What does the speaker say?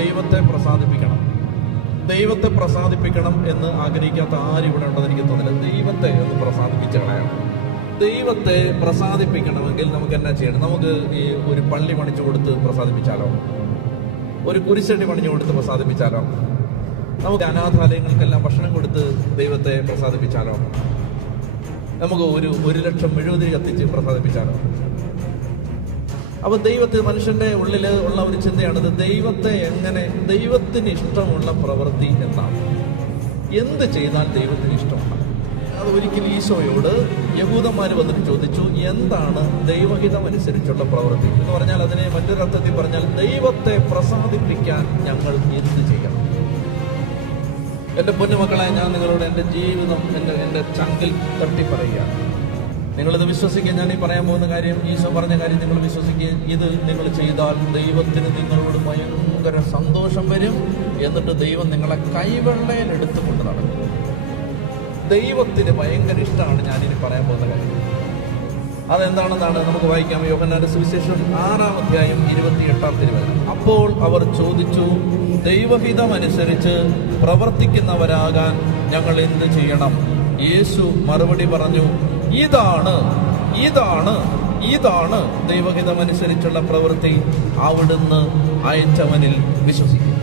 ദൈവത്തെ പ്രസാദിപ്പിക്കണം എന്ന് ആഗ്രഹിക്കാത്ത ആരും ഇവിടെ ഉണ്ടെന്ന് എനിക്ക് തോന്നുന്നില്ല. ദൈവത്തെ ഒന്ന് പ്രസാദിപ്പിച്ച് കളയണം. ദൈവത്തെ പ്രസാദിപ്പിക്കണമെങ്കിൽ നമുക്ക് എന്നാ ചെയ്യണം? നമുക്ക് ഈ ഒരു പള്ളി പണിച്ചു കൊടുത്ത് പ്രസാദിപ്പിച്ചാലോ? ഒരു കുരിശടി പണിഞ്ഞു കൊടുത്ത് പ്രസാദിപ്പിച്ചാലോ? നമുക്ക് അനാഥാലയങ്ങൾക്കെല്ലാം ഭക്ഷണം കൊടുത്ത് ദൈവത്തെ പ്രസാദിപ്പിച്ചാലോ? നമുക്ക് 1,00,000 മെഴുകുതിരി കത്തിച്ച് പ്രസാദിപ്പിച്ചാലോ? അപ്പൊ മനുഷ്യന്റെ ഉള്ളിൽ ഉള്ള ഒരു ചിന്തയാണിത്. ദൈവത്തിന് ഇഷ്ടമുള്ള പ്രവൃത്തി എന്നാണ്. എന്ത് ചെയ്താൽ ദൈവത്തിന് ഇഷ്ടമാണ്? അത് ഒരിക്കൽ ഈശോയോട് യഹൂദന്മാർ വന്നിട്ട് ചോദിച്ചു, എന്താണ് ദൈവഹിതം അനുസരിച്ചുള്ള പ്രവൃത്തി എന്ന് പറഞ്ഞാൽ, അതിനെ മറ്റൊരർത്ഥത്തിൽ പറഞ്ഞാൽ, ദൈവത്തെ പ്രസാദിപ്പിക്കാൻ ഞങ്ങൾ എന്ത് ചെയ്യണം? എൻ്റെ പൊന്നുമക്കളെ, ഞാൻ നിങ്ങളോട് എൻ്റെ ജീവിതം എൻ്റെ ചങ്കിൽ തട്ടി പറയുക. നിങ്ങളിത് വിശ്വസിക്കുക. ഞാൻ ഈ പറയാൻ പോകുന്ന കാര്യം, ഈശോ പറഞ്ഞ കാര്യം നിങ്ങൾ വിശ്വസിക്കുക. ഇത് നിങ്ങൾ ചെയ്താൽ ദൈവത്തിന് നിങ്ങളോട് ഭയങ്കര സന്തോഷം വരും. എന്നിട്ട് ദൈവം നിങ്ങളെ കൈവെള്ളയിൽ എടുത്തുകൊണ്ട് നടക്കും. ദൈവത്തിന് ഭയങ്കര ഇഷ്ടമാണ് ഞാനിനി പറയാൻ പോകുന്ന കാര്യം. അതെന്താണെന്നാണ് നമുക്ക് വായിക്കാം. യോഹന്നാന്റെ സുവിശേഷം 6-ാം അധ്യായം 28-ാം തിരുവചനം. അപ്പോൾ അവർ ചോദിച്ചു, ദൈവഹിതമനുസരിച്ച് പ്രവർത്തിക്കുന്നവരാകാൻ ഞങ്ങൾ എന്ത് ചെയ്യണം? യേശു മറുപടി പറഞ്ഞു, ഇതാണ് ദൈവഹിതമനുസരിച്ചുള്ള പ്രവൃത്തി. അവിടുന്ന് അയച്ചവനിൽ വിശ്വസിക്കും.